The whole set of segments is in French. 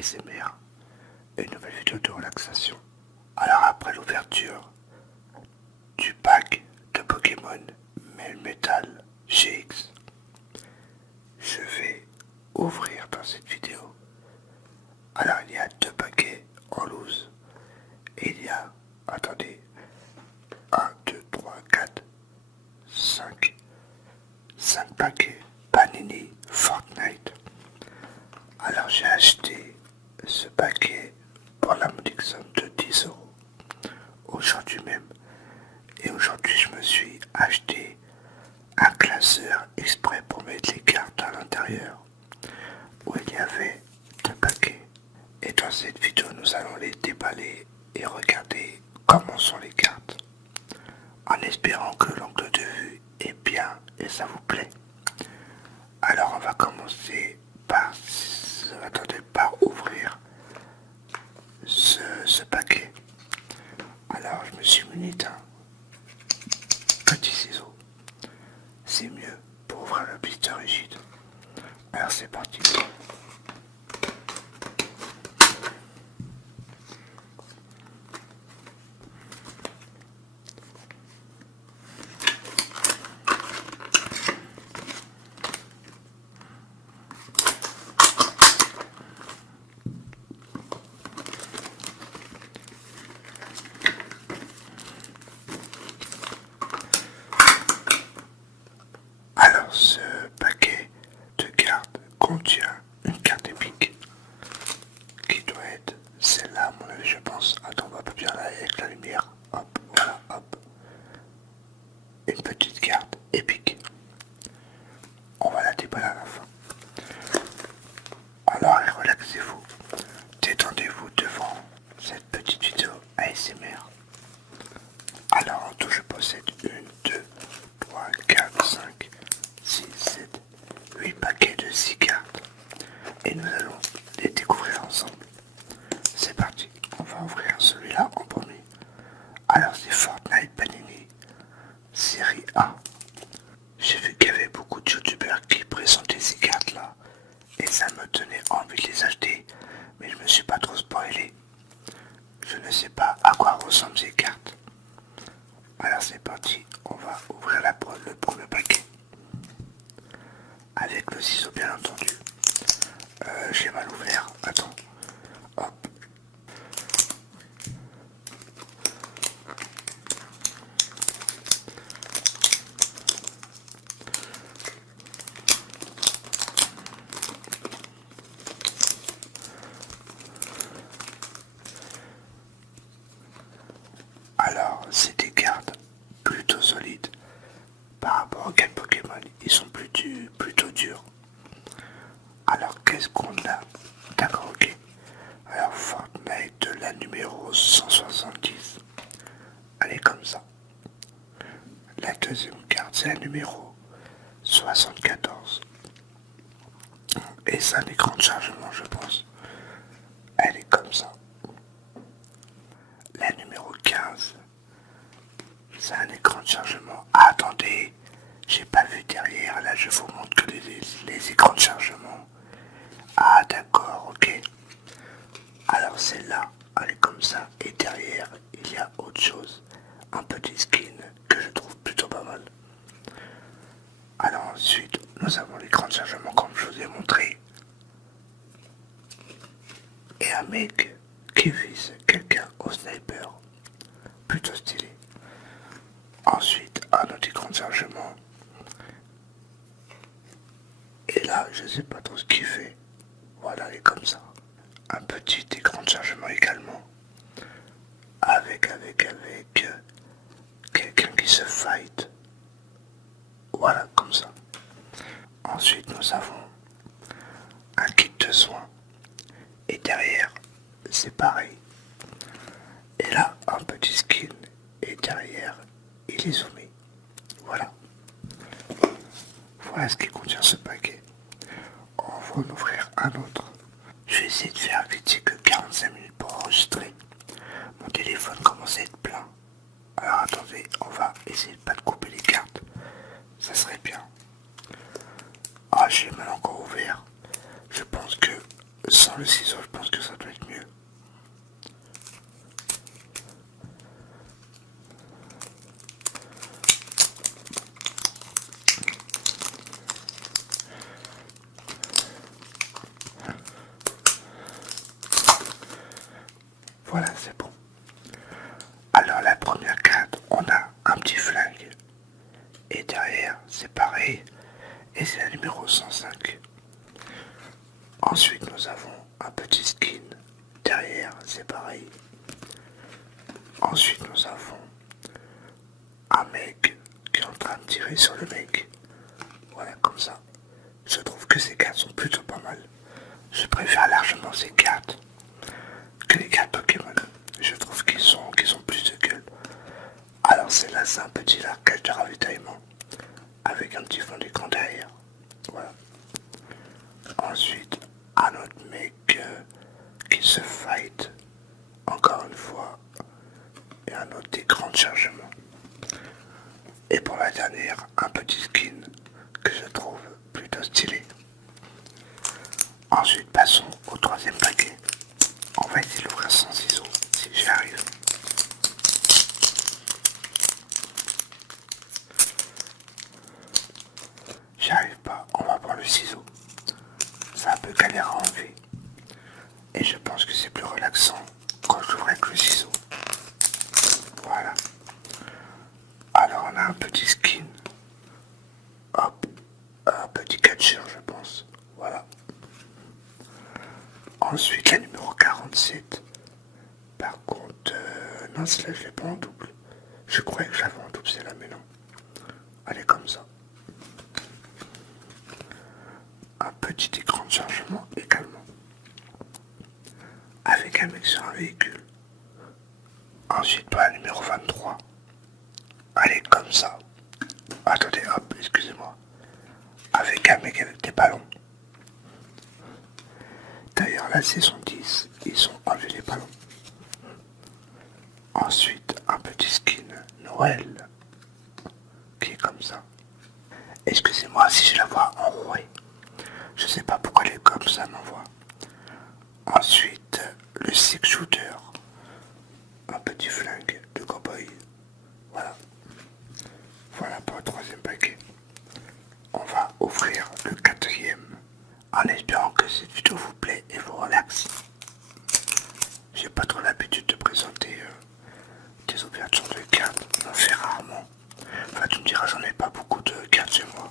ASMR, une nouvelle vidéo de relaxation. Alors après l'ouverture du pack de Pokémon Melmetal GX, je vais ouvrir dans cette vidéo. Alors il y a deux paquets en loose et il y a, attendez, 1, 2, 3, 4, 5 paquets Panini Fortnite. Alors j'ai acheté ce paquet pour la modique somme de 10 € aujourd'hui même. Et aujourd'hui je me suis acheté un classeur exprès pour mettre les cartes à l'intérieur où il y avait deux paquets. Et dans cette vidéo nous allons les déballer et regarder comment sont les cartes, en espérant que l'angle de vue est bien et ça vous plaît. Alors on va commencer par, par ouvrir ce paquet. Alors je me suis muni d'un petit ciseau. C'est mieux pour ouvrir le blister rigide. Alors c'est parti. Alors ce paquet de cartes contient une carte épique qui doit être celle-là à mon avis je pense. Attends, on va pas bien là avec la lumière. Hop, voilà, hop. Une petite carte épique. On va la déballer à la fin. Alors relaxez-vous, détendez-vous devant cette petite vidéo ASMR. Alors en tout je possède 1, 2, 3, 4, 5, 6, 7, 8 paquets de 6 cartes. Et nous allons les découvrir ensemble. C'est parti, on va ouvrir celui-là en premier. Alors c'est Fortnite Panini, série A. J'ai vu qu'il y avait beaucoup de youtubeurs qui présentaient ces cartes-là. Et ça me tenait envie de les acheter. Mais je me suis pas trop spoilé. Je ne sais pas à quoi ressemblent ces cartes. Alors c'est parti, on va ouvrir le premier paquet. Avec le ciseau bien entendu. J'ai mal ouvert, attends. Hop. Alors c'est des cartes plutôt solides. Par rapport aux cartes Pokémon, ils sont plutôt durs. Alors qu'est-ce qu'on a? D'accord, ok. Alors Fortnite, la numéro 170. Elle est comme ça. La deuxième carte, c'est la numéro 74. Et c'est un écran de chargement, je pense. Elle est comme ça. La numéro 15. C'est un écran de chargement. Ah, attendez, j'ai pas vu derrière. Là, je vous montre que les écrans de chargement. Ah, d'accord, ok. Alors celle-là, elle est comme ça. Et derrière, il y a autre chose. Un petit skin que je trouve plutôt pas mal. Alors ensuite, nous avons l'écran de chargement comme je vous ai montré. Et un mec qui vise quelqu'un au sniper. Plutôt stylé. Ensuite, un autre écran de chargement. Et là, je sais pas trop ce qu'il fait. Voilà, elle est comme ça. Un petit écran de chargement également. Avec quelqu'un qui se fight. Voilà, comme ça. Ensuite, nous avons un kit de soins. Et derrière, c'est pareil. Et là, un petit skin. Et derrière, il est zoomé. Voilà. Voilà ce qui contient ce paquet. On va en ouvrir un autre. Je vais essayer de faire vite, c'est que 45 minutes pour enregistrer. Mon téléphone commence à être plein. Alors attendez, on va essayer de pas de couper les cartes. Ça serait bien. Ah, j'ai mal encore ouvert. Je pense que Sans le ciseau, je pense que ça doit être mieux. Voilà, c'est bon. Alors la première carte, on a un petit flingue. Et derrière, c'est pareil. Et c'est la numéro 105. Ensuite, nous avons un petit skin. Derrière, c'est pareil. Ensuite, nous avons un mec qui est en train de tirer sur le mec. Voilà, comme ça. Je trouve que ces cartes sont plutôt pas mal. Je préfère largement ces cartes que les cartes Pokémon. Je trouve qu'ils ont plus de gueule. Alors celle-là, c'est un petit largage de ravitaillement avec un petit fond d'écran derrière. Voilà. Ensuite, un autre mec qui se fight encore une fois et un autre écran de chargement. Et pour la dernière, un petit skin que je trouve plutôt stylé. Ensuite, passons au troisième paquet. On va essayer de l'ouvrir sans ciseaux, si j'y arrive. J'y arrive pas, on va prendre le ciseau. C'est un peu galère à enlever. Et je pense que c'est plus relaxant quand j'ouvre avec le ciseau. Voilà. Alors on a un petit skin. Hop. Un petit catcheur, je pense. Voilà. Ensuite, la numéro 47. Par contre, non, celle-là, je l'ai pas en double. Je croyais que j'avais en double, celle-là, mais non. Elle est comme ça. Un petit écran de chargement également. Avec un mec sur un véhicule. Ensuite, pour la numéro 23. Elle est comme ça. Attendez, hop, excusez-moi. Avec un mec avec des ballons. D'ailleurs, la saison 10, ils ont enlevé les ballons. Ensuite, un petit skin Noël qui est comme ça. Excusez-moi si je la vois enrouée. Je sais pas pourquoi elle est comme ça, ma voix. Ensuite, le six shooter. Un petit flingue de cowboy. Voilà. Voilà pour le troisième paquet. On va ouvrir le quatrième en espérant que cette vidéo vous plaît et vous relaxe. J'ai pas trop l'habitude de présenter des ouvertures de cartes, j'en fais rarement. Enfin, tu me diras, j'en ai pas beaucoup de cartes chez moi,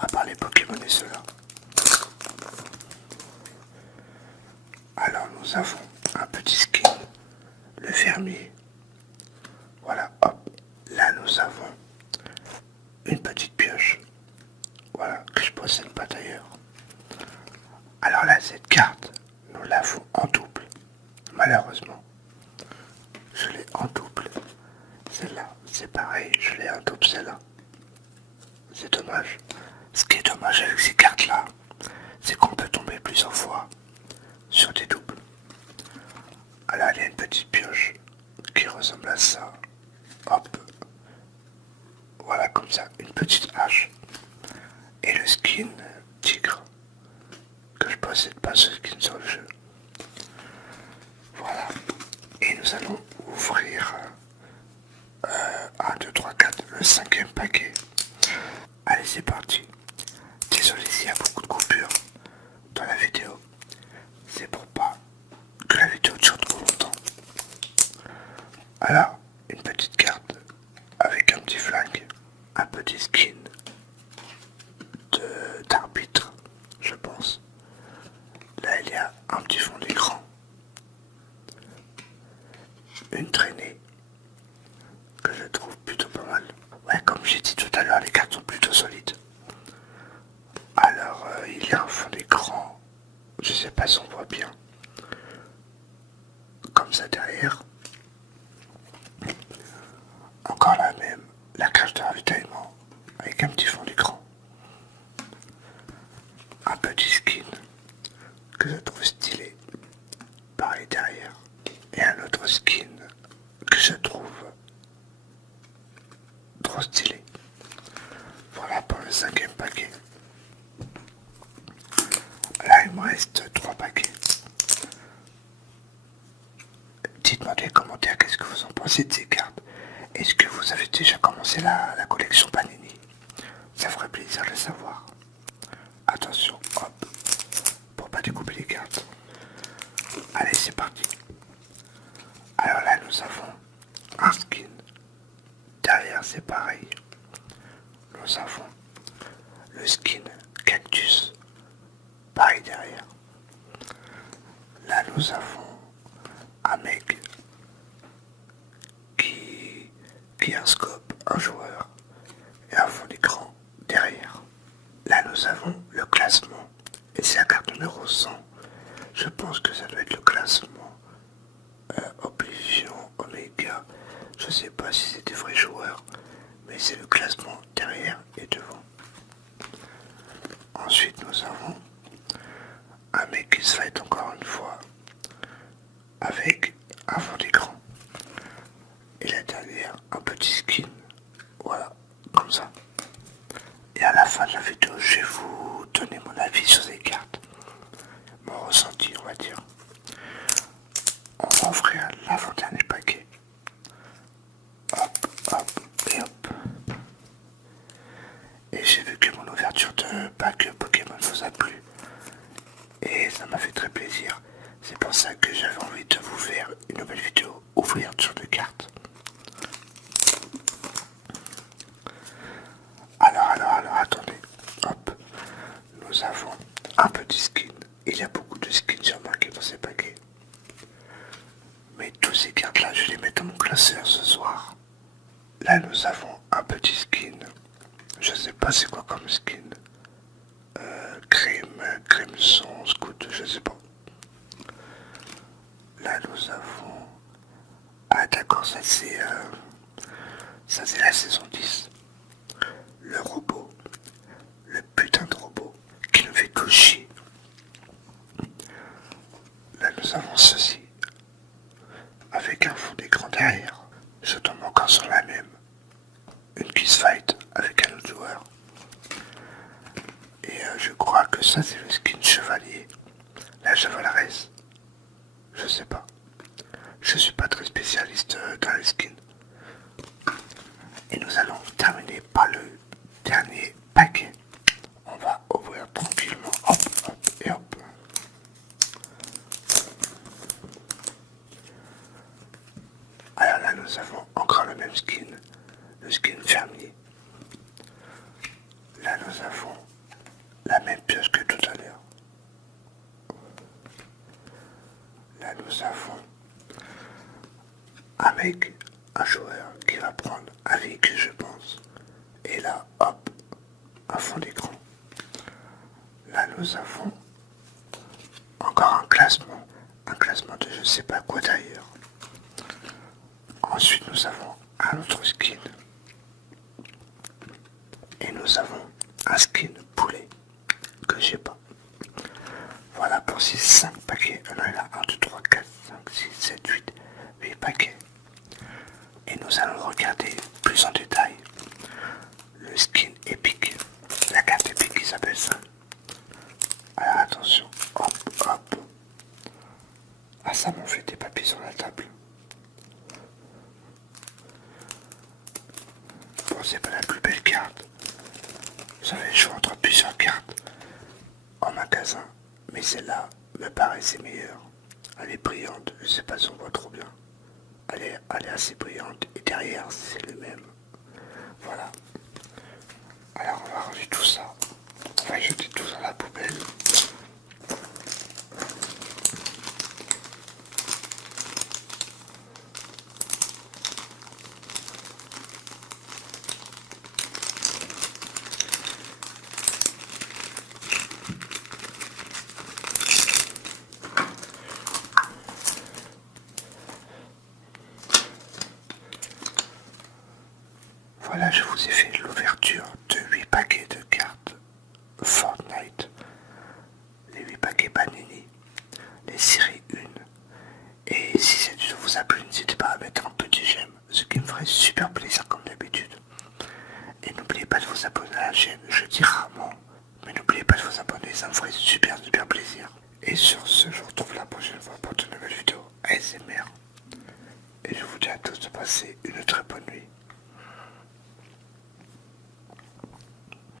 à part les Pokémon et ceux-là. Alors, nous avons un petit skin, le fermier. Voilà, hop. Là, nous avons une petite pioche. Voilà, que je possède pas d'ailleurs. Alors là, cette carte, nous l'avons en double. Malheureusement, je l'ai en double. Celle-là, c'est pareil, je l'ai en double celle-là. C'est dommage. Ce qui est dommage avec ces cartes-là, c'est qu'on peut tomber plusieurs fois sur des doubles. Alors il y a une petite pioche qui ressemble à ça. Hop. Voilà, comme ça, une petite hache. Et le skin tigre. Que je possède pas ce skin sur le jeu. Voilà. Et nous allons ouvrir 1, 2, 3, 4, le cinquième paquet. Allez, c'est parti. Désolé s'il y a beaucoup de coupures dans la vidéo. C'est pour pas que la vidéo dure trop longtemps. Alors, une petite carte avec un petit flingue, un petit skin d'arbitre, je pense. Là, il y a un petit fond d'écran, une traînée que je trouve plutôt pas mal. Ouais, comme j'ai dit tout à l'heure, les cartes sont plutôt solides. Alors, il y a un fond d'écran, je sais pas si on voit bien, comme ça derrière. Encore la même, la cage de ravitaillement avec un petit fond d'écran. Un petit skin que je trouve stylé, pareil derrière. Et un autre skin que je trouve trop stylé. Voilà pour le cinquième paquet. Là, il me reste 3 paquets. commencer de ces cartes. Est-ce que vous avez déjà commencé la collection Panini? Ça ferait plaisir de le savoir. Attention, hop, pour pas découper les cartes. Allez, c'est parti. Alors là, nous avons un skin. Derrière, c'est pareil. Nous avons le skin Cactus. Pareil derrière. Là, nous avons un mec qui a un scope, un joueur et un fond d'écran derrière. Là, nous avons le classement. Et c'est la carte numéro 100. Je pense que ça doit être le classement Oblivion, Omega. Je sais pas si c'est des vrais joueurs, mais c'est le classement derrière et devant. Ensuite, nous avons un mec qui se fight encore une fois avec un fond d'écran. Et là derrière, un petit skin. Voilà, comme ça. Et à la fin de la vidéo, je vais vous donner mon avis sur ces cartes. Mon ressenti, on va dire. On va ouvrir l'avant-dernier paquet. Hop, hop, et hop. Et j'ai vu que mon ouverture de pack Pokémon vous a plu. Et ça m'a fait très plaisir. C'est pour ça que j'avais envie de vous faire une nouvelle vidéo ouverture de cartes. Alors, attendez. Hop. Nous avons un petit skin. Il y a beaucoup de skins, j'ai remarqué dans ces paquets. Mais tous ces cartes-là, je les mets dans mon classeur ce soir. Là, nous avons un petit skin. Je sais pas c'est quoi comme skin. Crimson, scout, je sais pas. Là, nous avons... Ah d'accord, ça c'est la saison 10. Le robot. Le putain de robot qui nous fait que chier. Là, nous avons ceci. Avec un fond d'écran derrière. Je tombe encore sur la même. Une kiss fight avec un autre joueur. Et je crois que ça c'est le skin chevalier. La chevaleresse. Je sais pas. Je suis pas très spécialiste dans les skins. Et nous allons terminer par le dernier paquet. On va ouvrir tranquillement. Hop, hop et hop. Alors là nous avons encore le même skin. Le skin fermier. Là nous avons la même pioche que tout à l'heure. Là nous avons un mec, un joueur qui va prendre un véhicule je pense. Et là hop, un fond d'écran. Là nous avons encore un classement de je sais pas quoi d'ailleurs. Ensuite nous avons un autre skin. Et nous avons un skin poulet que j'ai pas. Voilà pour ces 5 paquets. Alors là, 1, 2, 3, 4, 5, 6, 7, 8 paquets. Et nous allons regarder plus en détail le skin épique. La carte épique qui s'appelle ça. Alors attention. Hop, hop. Ah ça m'en fait des papiers sur la table. Bon c'est pas la plus belle carte. Vous avez le choix entre plusieurs cartes en magasin, mais celle-là me paraissait meilleure. Elle est brillante, je sais pas si on voit trop bien. Elle est assez brillante et derrière c'est le même. Voilà. Alors on va ranger tout ça. On va jeter tout dans la poubelle. Voilà, je vous ai fait l'ouverture de 8 paquets de cartes Fortnite, les 8 paquets Panini, les séries 1. Et si cette vidéo vous a plu, n'hésitez pas à mettre un petit j'aime, ce qui me ferait super plaisir comme d'habitude. Et n'oubliez pas de vous abonner à la chaîne, je dis rarement, mais n'oubliez pas de vous abonner, ça me ferait super plaisir. Et sur ce, je vous retrouve la prochaine fois pour de nouvelles vidéos ASMR. et je vous dis à tous de passer une très bonne nuit.